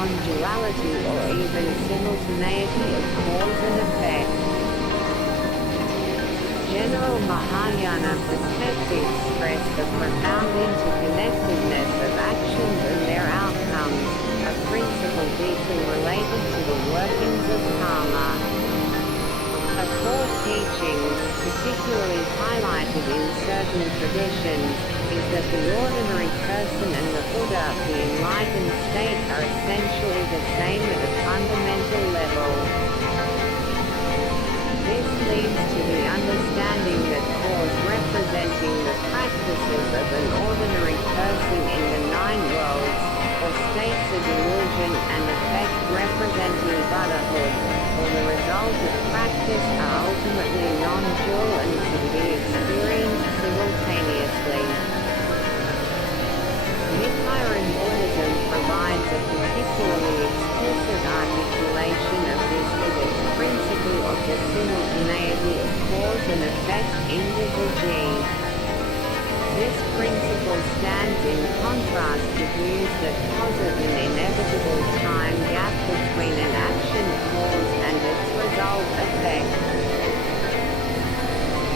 non-duality or even simultaneity of cause and effect. General Mahayana perspectives stress the profound interconnectedness of actions and their outcomes, a principle deeply related to the workings of karma. A core teaching, particularly highlighted in certain traditions, is that the ordinary person and the Buddha, the enlightened state, are essentially the same at a fundamental level. This leads to the understanding that cause representing the practices of an ordinary person in the nine worlds, or states of illusion, and effect representing Buddhahood, or the result of practice, are ultimately non-dual and can be experienced simultaneously. Nichiren Buddhism provides a particularly explicit articulation of this with its principle of the simultaneity of cause and effect (individuality). This principle stands in contrast to views that posit an inevitable time gap between an action cause and its result effect.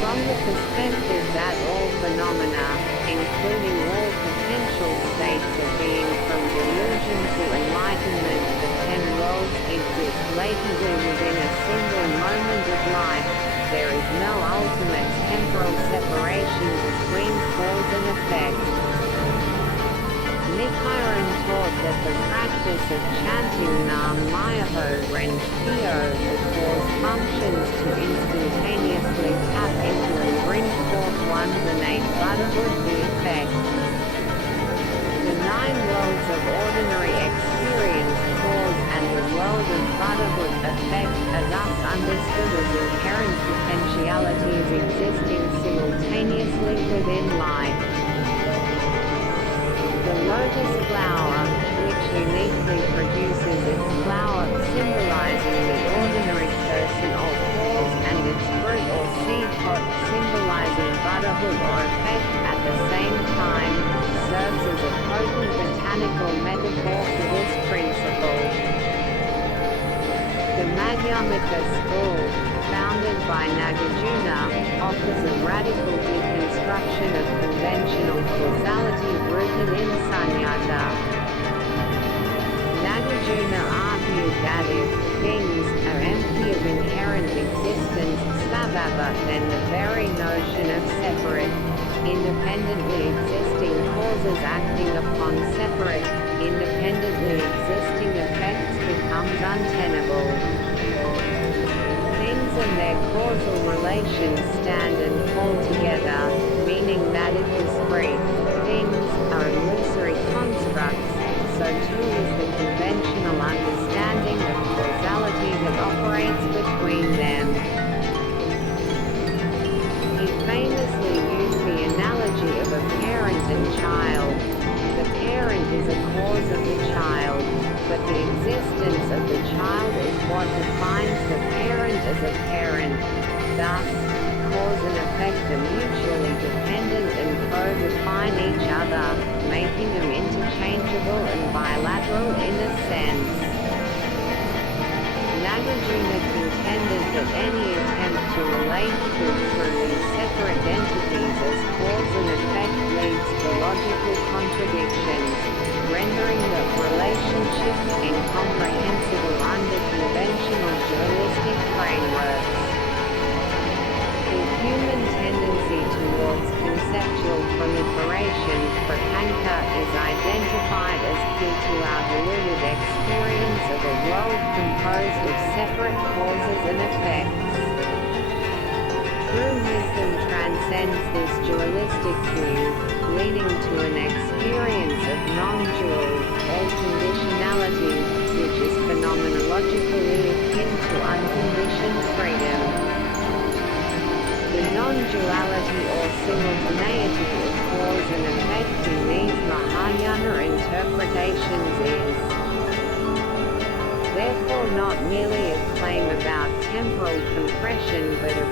From the perspective that all phenomena, including all potential states of being from delusion to enlightenment, the 10 worlds, exist latently within a single moment of life, there is no ultimate temporal separation between cause and effect. Nichiren taught that the practice of chanting Nam Myoho Renge Kyo, the cause functions to instantaneously tap into and bring forth one's innate Buddhahood, the effect. The nine worlds of ordinary experience, cause, and the world of Buddhahood, effect, are thus understood as inherent potentialities existing simultaneously within life. The lotus flower, which uniquely produces its flower, symbolizing the ordinary person or cause, and its fruit or seed pod, symbolizing Buddhahood or effect, at the same time, serves as a potent botanical metaphor for this principle. The Madhyamika school, founded by Nagarjuna, offers a radical deconstruction of conventional causality rooted in sunyata. Nagarjuna argued that if things are empty of inherent existence, svabhava, then the very notion of separate, independently existing causes acting upon separate, independently existing effects becomes untenable. Things and their causal relations stand and fall together, meaning that if discrete things are illusory constructs, so too is the conventional understanding of causality that operates between them. He famously used the analogy of a parent and child. The parent is a cause of the child, but the existence of the child is what defines the parent as a parent. Thus, cause and effect are mutually dependent and co-define each other, making them interchangeable and bilateral in a sense. Nagarjuna contended that any attempt to relate to through these separate entities as cause and effect leads to logical contradictions, rendering the relationship incomprehensible under conventional dualistic frameworks. The human tendency towards conceptual proliferation, prapanka, is identified as key to our deluded experience of a world composed of separate causes and effects. True wisdom transcends this dualistic view, leading to an experience of non-dual, or conditionality, which is phenomenologically akin to unconditioned freedom. The non-duality or simultaneity of cause and effect in these Mahayana interpretations is therefore not merely a claim about temporal compression but a